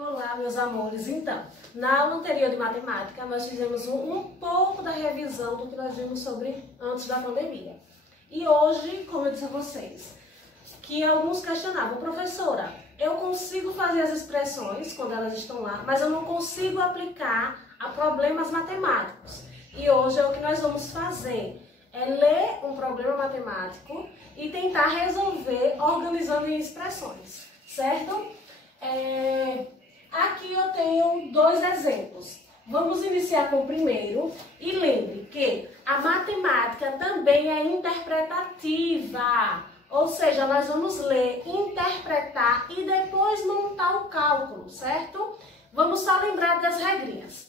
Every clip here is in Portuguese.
Olá, meus amores. Então, na aula anterior de matemática, nós fizemos um pouco da revisão do que nós vimos sobre antes da pandemia. E hoje, como eu disse a vocês, que alguns questionavam, professora, eu consigo fazer as expressões quando elas estão lá, mas eu não consigo aplicar a problemas matemáticos. E hoje é o que nós vamos fazer, é ler um problema matemático e tentar resolver organizando em expressões, certo? Aqui eu tenho dois exemplos. Vamos iniciar com o primeiro e lembre que a matemática também é interpretativa, ou seja, nós vamos ler, interpretar e depois montar o cálculo, certo? Vamos só lembrar das regrinhas.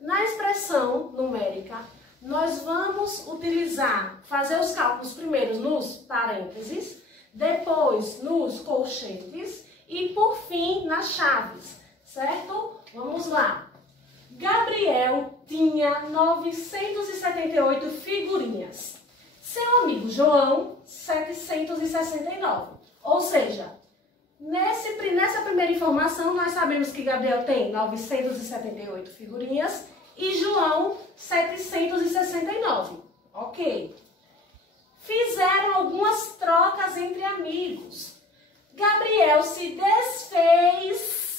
Na expressão numérica, nós vamos fazer os cálculos primeiro nos parênteses, depois nos colchetes e por fim nas chaves, certo? Vamos lá. Gabriel tinha 978 figurinhas. Seu amigo João, 769. Ou seja, nessa primeira informação, nós sabemos que Gabriel tem 978 figurinhas e João, 769. Ok. Fizeram algumas trocas entre amigos. Gabriel se desfez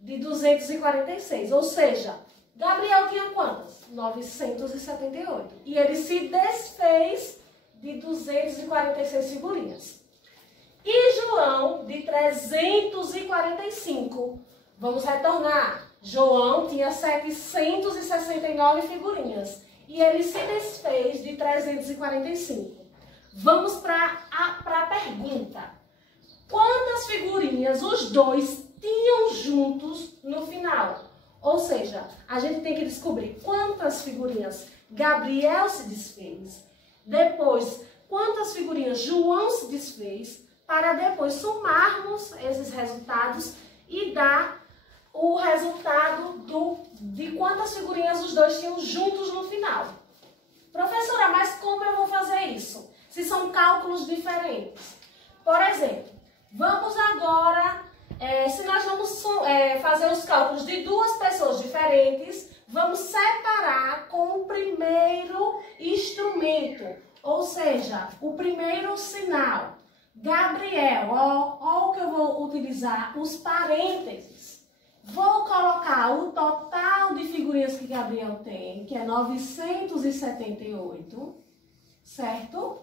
de 246, ou seja, Gabriel tinha quantas? 978. E ele se desfez de 246 figurinhas. E João de 345. Vamos retornar. João tinha 769 figurinhas. E ele se desfez de 345. Vamos para a pergunta. Quantas figurinhas os dois tinham juntos no final? Ou seja, a gente tem que descobrir quantas figurinhas Gabriel se desfez, depois quantas figurinhas João se desfez, para depois somarmos esses resultados e dar o resultado de quantas figurinhas os dois tinham juntos no final. Professora, mas como eu vou fazer isso? Se são cálculos diferentes. Por exemplo, vamos agora, se nós vamos fazer os cálculos de duas pessoas diferentes, vamos separar com o primeiro instrumento, ou seja, o primeiro sinal. Gabriel, ó o que eu vou utilizar, os parênteses. Vou colocar o total de figurinhas que Gabriel tem, que é 978, certo?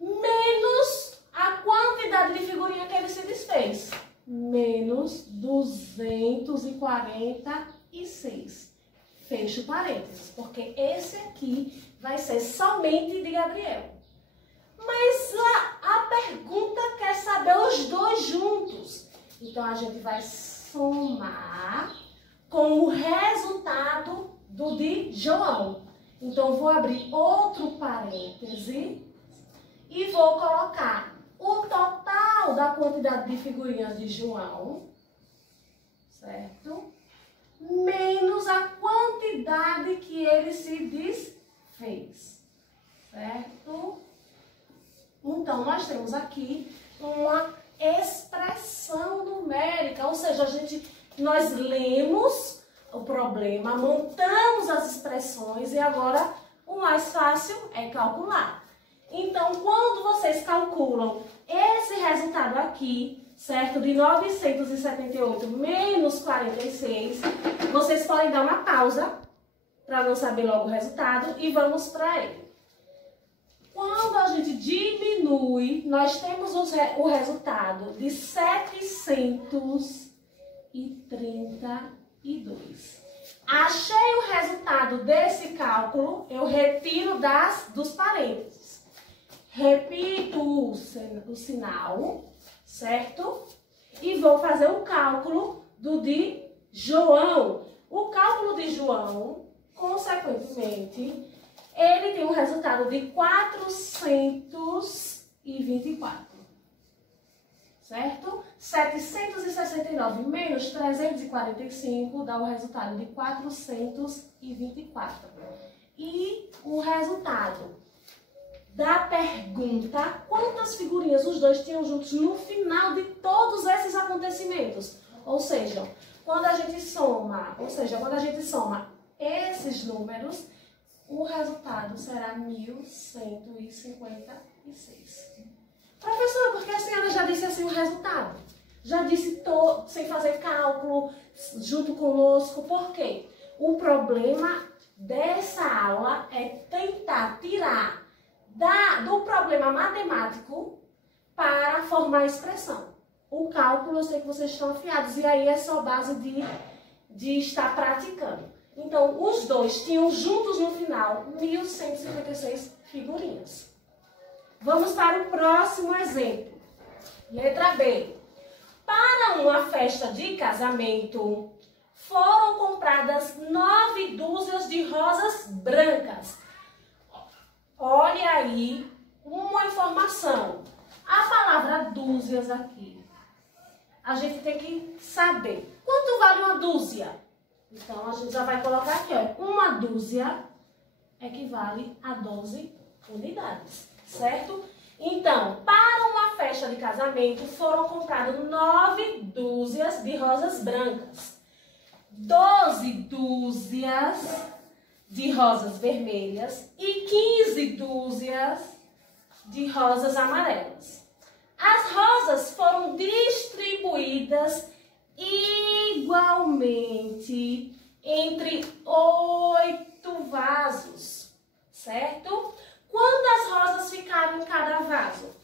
Menos a quantidade de figurinha que ele se desfez. Menos 246. Fecho parênteses, porque esse aqui vai ser somente de Gabriel. Mas a pergunta quer saber os dois juntos. Então, a gente vai somar com o resultado do de João. Então, vou abrir outro parêntese e vou colocar o total da quantidade de figurinhas de João, certo? Menos a quantidade que ele se desfez, certo? Então, nós temos aqui uma expressão numérica, ou seja, nós lemos o problema, montamos as expressões e agora o mais fácil é calcular. Então, quando vocês calculam esse resultado aqui, certo? De 978 menos 46, vocês podem dar uma pausa para não saber logo o resultado e vamos para ele. Quando a gente diminui, nós temos o resultado de 732. Achei o resultado desse cálculo, eu retiro dos parênteses. Repito o sinal, certo? E vou fazer o cálculo do de João. O cálculo de João, consequentemente, ele tem um resultado de 424, certo? 769 menos 345 dá o resultado de 424. E o resultado da pergunta, quantas figurinhas os dois tinham juntos no final de todos esses acontecimentos? Ou seja, Quando a gente soma, ou seja, quando a gente soma esses números, o resultado será 1156. Professora, por que a senhora já disse assim o resultado? Já disse sem fazer cálculo, junto conosco, por quê? O problema dessa aula é tentar tirar do problema matemático para formar a expressão. O cálculo, eu sei que vocês estão afiados, e aí é só base de estar praticando. Então, os dois tinham juntos no final 1156 figurinhas. Vamos para o próximo exemplo. Letra B. Para uma festa de casamento, foram compradas 9 dúzias de rosas brancas. Olha aí uma informação. A palavra dúzias aqui, a gente tem que saber. Quanto vale uma dúzia? Então, a gente já vai colocar aqui, ó. Uma dúzia equivale a 12 unidades, certo? Então, para uma festa de casamento, foram compradas 9 dúzias de rosas brancas, 12 dúzias de rosas vermelhas e 15 dúzias de rosas amarelas. As rosas foram distribuídas igualmente entre 8 vasos, certo? Quantas rosas ficaram em cada vaso?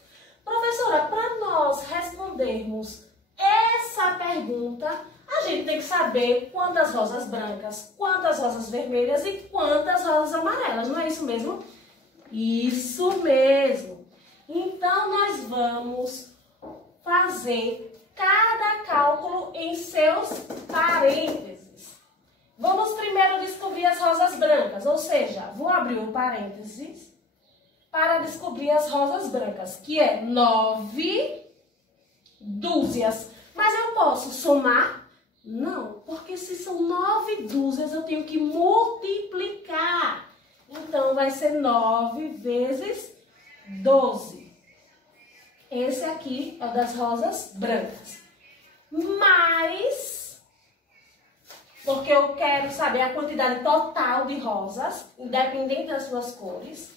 Professora, para nós respondermos essa pergunta, a gente tem que saber quantas rosas brancas, quantas rosas vermelhas e quantas rosas amarelas, não é isso mesmo? Isso mesmo! Então, nós vamos fazer cada cálculo em seus parênteses. Vamos primeiro descobrir as rosas brancas, ou seja, vou abrir um parênteses para descobrir as rosas brancas, que é 9 dúzias. Mas eu posso somar? Não, porque se são 9 dúzias, eu tenho que multiplicar. Então, vai ser 9 vezes 12. Esse aqui é o das rosas brancas. Mas, porque eu quero saber a quantidade total de rosas, independente das suas cores,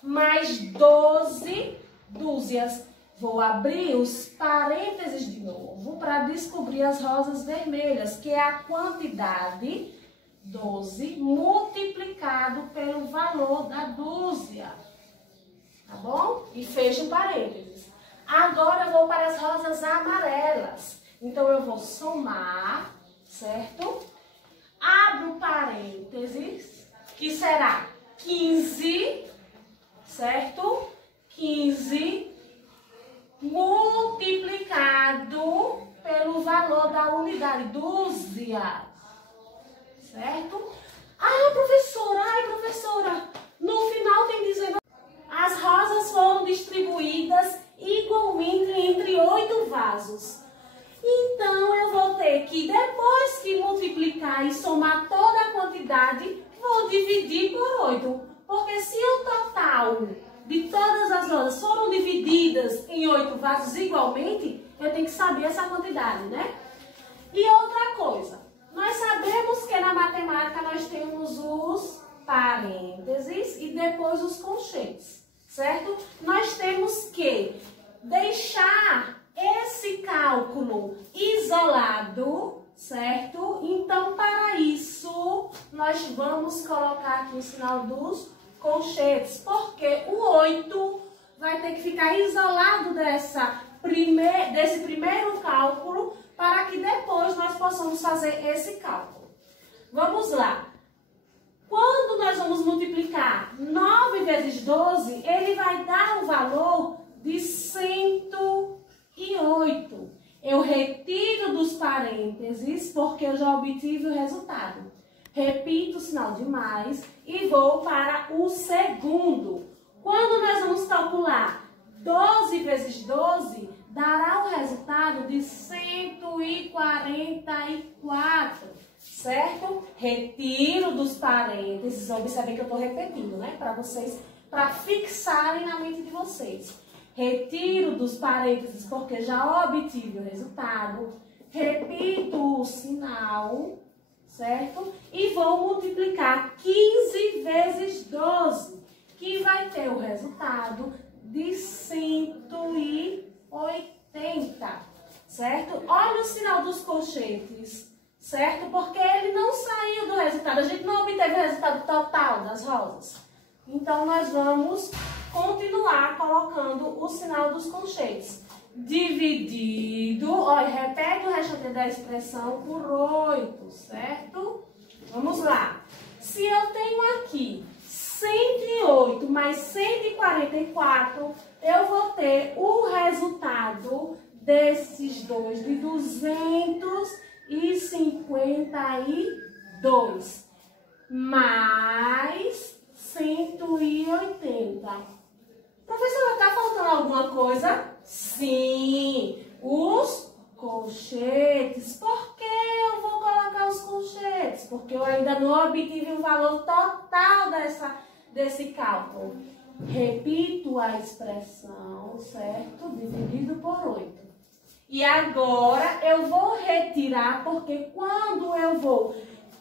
mais 12 dúzias. Vou abrir os parênteses de novo para descobrir as rosas vermelhas, que é a quantidade 12 multiplicado pelo valor da dúzia. Tá bom? E fecho parênteses. Agora eu vou para as rosas amarelas. Então eu vou somar, certo? Abro parênteses, que será 15, certo? 15 multiplicado pelo valor da unidade, dúzia, certo? Ai, professora, no final tem 19. As rosas foram distribuídas igualmente entre 8 vasos. Então, eu vou ter que, depois que multiplicar e somar toda a quantidade, vou dividir por 8. Porque se o total de todas as rosas foram divididas em 8 vasos igualmente, eu tenho que saber essa quantidade, né? E outra coisa, nós sabemos que na matemática nós temos os parênteses e depois os conchetes, certo? Nós temos que deixar esse cálculo isolado, certo? Então, para isso, nós vamos colocar aqui o sinal dos conchetes, porque o 8 vai ter que ficar isolado desse primeiro cálculo para que depois nós possamos fazer esse cálculo. Vamos lá. Quando nós vamos multiplicar 9 vezes 12, ele vai dar o valor de 108. Eu retiro dos parênteses porque eu já obtive o resultado. Repito o sinal de mais e vou para o segundo. Quando nós vamos calcular 12 vezes 12, dará o resultado de 144, certo? Retiro dos parênteses, observem que eu estou repetindo, né? Para vocês, para fixarem na mente de vocês. Retiro dos parênteses porque já obtive o resultado. repito o sinal, certo? E vou multiplicar 15 vezes 12, que vai ter o resultado de 180, certo? Olha o sinal dos colchetes, certo? Porque ele não saiu do resultado, a gente não obteve o resultado total das rosas. Então, nós vamos continuar colocando o sinal dos colchetes. Dividido, olha, repete o restante da expressão por 8, certo? Vamos lá. Se eu tenho aqui 108 mais 144, eu vou ter o resultado desses dois de 252 mais 180. Professora, tá faltando alguma coisa? Sim, os colchetes. Por que eu vou colocar os colchetes? Porque eu ainda não obtive o valor total desse cálculo. Repito a expressão, certo? Dividido por 8. E agora eu vou retirar, porque quando eu vou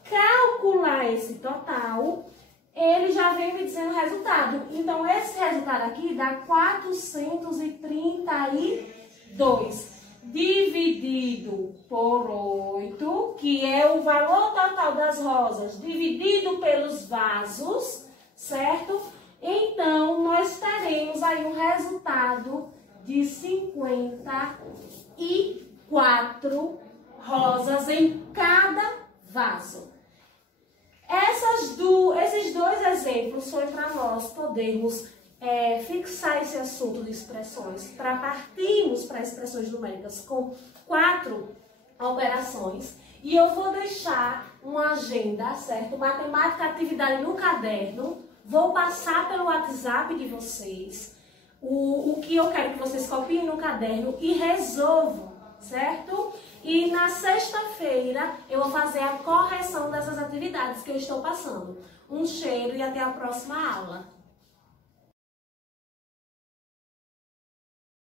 calcular esse total, ele já vem me dizendo o resultado. Então, esse resultado aqui dá 432. Dividido por 8, que é o valor total das rosas, dividido pelos vasos, certo? Então, nós teremos aí um resultado de 54 rosas em cada vaso. Esses dois exemplos foi para nós podermos fixar esse assunto de expressões, para partirmos para expressões numéricas com 4 operações. E eu vou deixar uma agenda, certo? Matemática, atividade no caderno. Vou passar pelo WhatsApp de vocês o que eu quero que vocês copiem no caderno e resolvam, certo? E na sexta-feira eu vou fazer a correção dessas atividades que eu estou passando. Um cheiro e até a próxima aula.